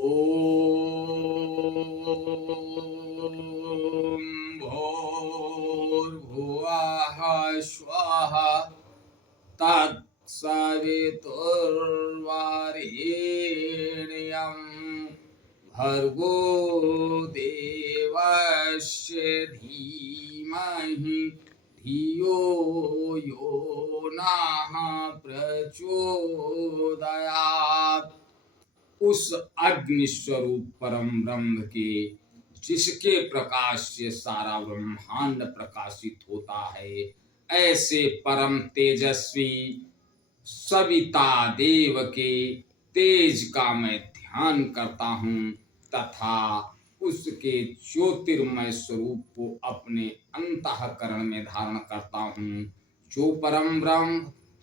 ॐ भूर्भुवः स्वः तत्सवितुर्वरेण्यं भर्गो देवस्य धीमहि धियो यो नः प्रचोदयात्। उस अग्नि स्वरूप परम ब्रह्म के जिसके प्रकाश से सारा ब्रह्मांड प्रकाशित होता है, ऐसे परम तेजस्वी सविता देव के तेज का मैं ध्यान करता हूँ तथा उसके ज्योतिर्मय स्वरूप को अपने अंतःकरण में धारण करता हूँ। जो परम ब्रह्म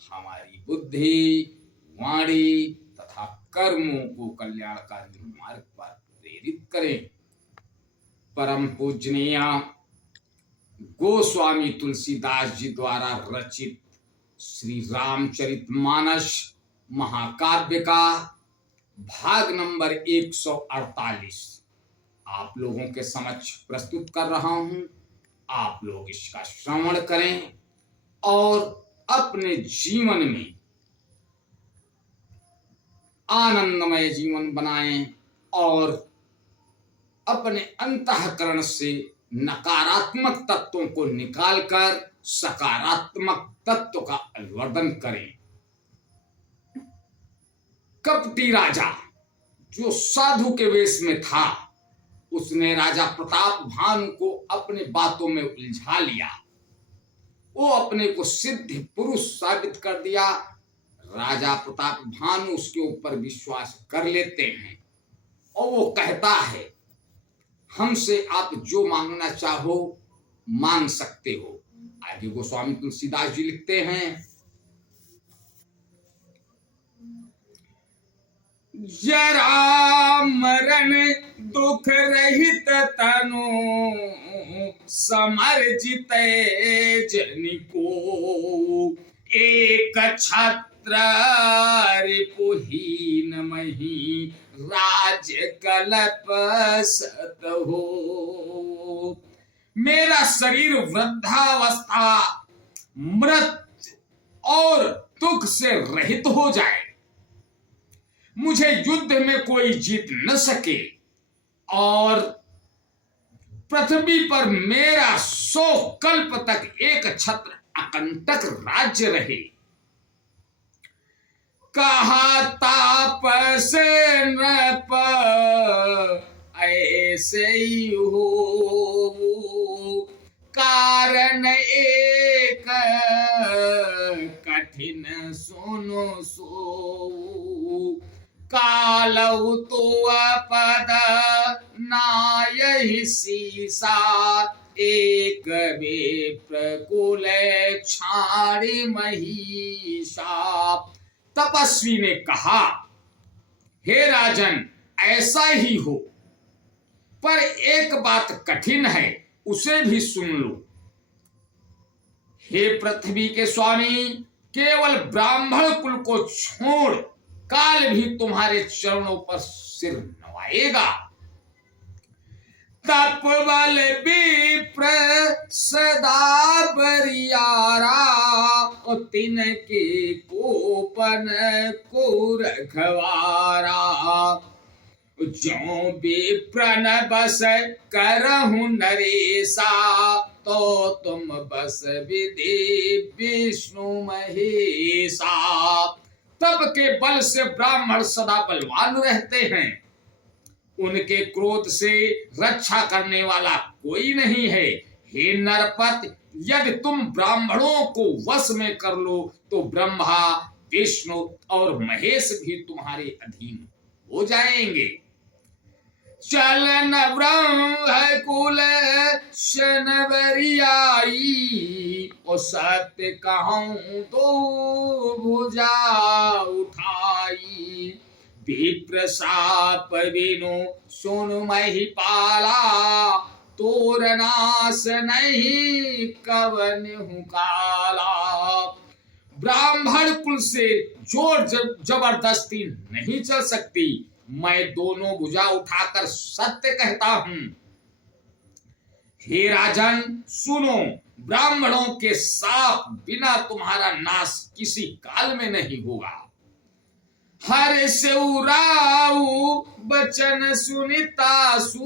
हमारी बुद्धि, वाणी तथा कर्मों को कल्याणकारी मार्ग पर प्रेरित करें। परम पूजनीय गोस्वामी तुलसीदास जी द्वारा रचित श्री रामचरितमानस महाकाव्य का भाग नंबर 148 आप लोगों के समक्ष प्रस्तुत कर रहा हूं। आप लोग इसका श्रवण करें और अपने जीवन में आनंदमय जीवन बनाएं और अपने अंतःकरण से नकारात्मक तत्वों को निकालकर सकारात्मक तत्व का अभिवर्धन करें। कपटी राजा जो साधु के वेश में था, उसने राजा प्रताप भानु को अपने बातों में उलझा लिया। वो अपने को सिद्ध पुरुष साबित कर दिया। राजा प्रताप भानु उसके ऊपर विश्वास कर लेते हैं और वो कहता है, हमसे आप जो मांगना चाहो मांग सकते हो। आगे गोस्वामी तुलसीदास जी लिखते हैं, जरा मरण दुख रहित तनु समर्जित जनिको एक छत्र रिपुहीन मही राज्य कल्प सत हो। मेरा शरीर वृद्धावस्था, मृत्यु और दुख से रहित हो जाए, मुझे युद्ध में कोई जीत न सके और पृथ्वी पर मेरा 100 कल्प तक एक छत्र अकंटक राज्य रहे। कहा तापस नृप ऐसे ही हो, कारण एक कठिन सुनो सो। कालौ तो पद नायहि सीसा, एक विप्रकुल छाड़ी महिषा। तपस्वी ने कहा, हे राजन ऐसा ही हो, पर एक बात कठिन है, उसे भी सुन लो। हे पृथ्वी के स्वामी, केवल ब्राह्मण कुल को छोड़ काल भी तुम्हारे चरणों पर सिर नवाएगा। तप बल विप्र सदा बरियारा, तिनके कोपन को रखवारा। जो विप्रन बस करहु नरेसा, तो तुम बस विधि विष्णु महेशा। तप के बल से ब्राह्मण सदा बलवान रहते हैं, उनके क्रोध से रक्षा करने वाला कोई नहीं है। हे नरपत, यदि तुम ब्राह्मणों को वश में कर लो तो ब्रह्मा, विष्णु और महेश भी तुम्हारे अधीन हो जाएंगे। चलन ब्रह्म कुल शनवरियाई, और सत्य कहूं तो भुजा उठाई। विप्र साप बिनु सुनु महिपाला, तोर नाश नहीं कवन काला। ब्राह्मण कुल से जोर जबरदस्ती नहीं चल सकती, मैं दोनों भुजा उठाकर सत्य कहता हूं। हे राजन सुनो, ब्राह्मणों के साप बिना तुम्हारा नाश किसी काल में नहीं होगा। हर सेउराऊ बचन सुनितासु,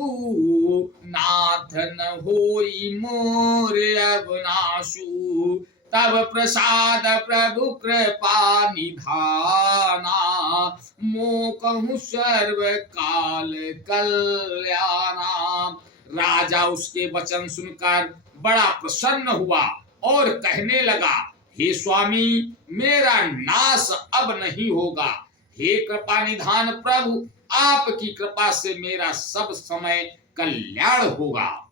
नाथ न होई मोर अवनाशु। तब प्रसाद प्रभु कृपा निधाना, मोकहु सर्व काल कल्याणा। राजा उसके वचन सुनकर बड़ा प्रसन्न हुआ और कहने लगा, हे स्वामी, मेरा नाश अब नहीं होगा। हे कृपा निधान प्रभु, आपकी कृपा से मेरा सब समय कल्याण होगा।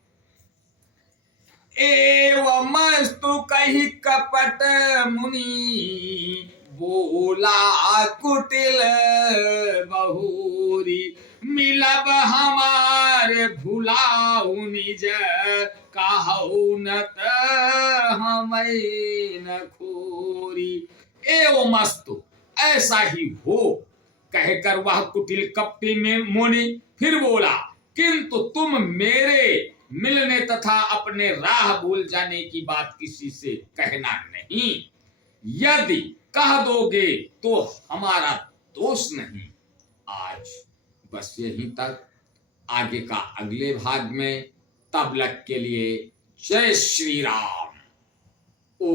एवमस्तु कही कपट मुनि, बोला कुटिल बहुरी। मिलब हमारे भुलाऊ निज, कहू न हमें न खोरी। एवमस्तु ऐसा ही हो, कहकर वह कुटिल कपटी में मुनि फिर बोला, किंतु तुम मेरे मिलने तथा अपने राह भूल जाने की बात किसी से कहना नहीं। यदि कह दोगे तो हमारा दोष नहीं। आज बस यहीं तक, आगे का अगले भाग में। तब तक के लिए जय श्री राम। ओ